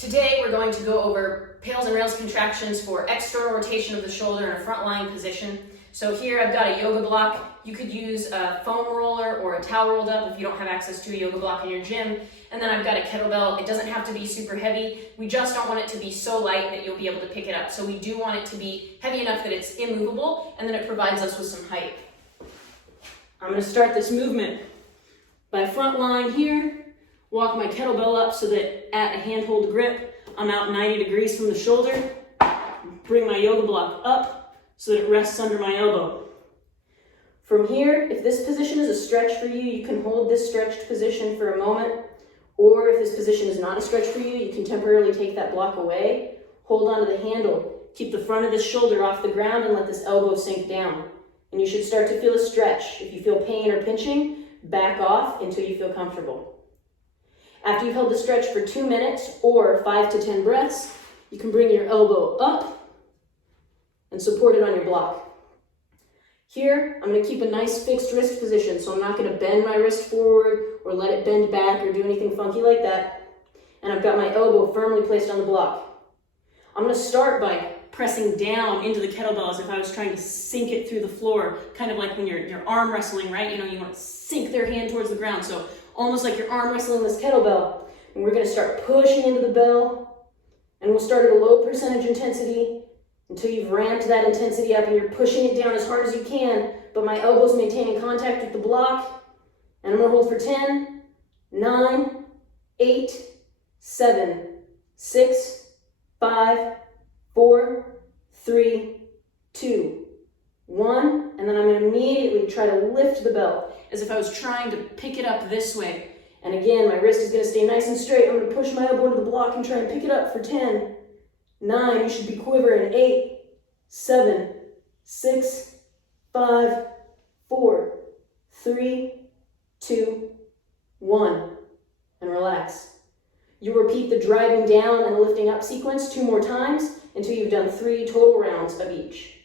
Today we're going to go over pails and rails contractions for external rotation of the shoulder in a front lying position. So here I've got a yoga block. You could use a foam roller or a towel rolled up if you don't have access to a yoga block in your gym. And then I've got a kettlebell. It doesn't have to be super heavy. We just don't want it to be so light that you'll be able to pick it up. So we do want it to be heavy enough that it's immovable and then it provides us with some height. I'm going to start this movement by front lying here. Walk my kettlebell up so that at a handhold grip, I'm out 90 degrees from the shoulder. Bring my yoga block up so that it rests under my elbow. From here, if this position is a stretch for you, you can hold this stretched position for a moment. Or if this position is not a stretch for you, you can temporarily take that block away. Hold onto the handle. Keep the front of this shoulder off the ground and let this elbow sink down. And you should start to feel a stretch. If you feel pain or pinching, back off until you feel comfortable. After you've held the stretch for 2 minutes or 5 to 10 breaths, you can bring your elbow up and support it on your block. Here, I'm going to keep a nice fixed wrist position, so I'm not going to bend my wrist forward or let it bend back or do anything funky like that. And I've got my elbow firmly placed on the block. I'm going to start by pressing down into the kettlebell as if I was trying to sink it through the floor, kind of like when you're arm wrestling, right? You want to sink their hand towards the ground. So almost like you're arm wrestling this kettlebell. And we're going to start pushing into the bell. And we'll start at a low percentage intensity until you've ramped that intensity up and you're pushing it down as hard as you can, but my elbow's maintaining contact with the block. And I'm going to hold for 10, 9, 8, 7, 6, 5, 4, 3, 2, 1. And then I'm going to immediately try to lift the bell as if I was trying to pick it up this way. And again, my wrist is going to stay nice and straight. I'm going to push my elbow into the block and try and pick it up for 10, 9, you should be quivering, 8, 7, 6, 5, 4, 3, 2, 1, and relax. You repeat the driving down and lifting up sequence 2 more times until you've done 3 total rounds of each.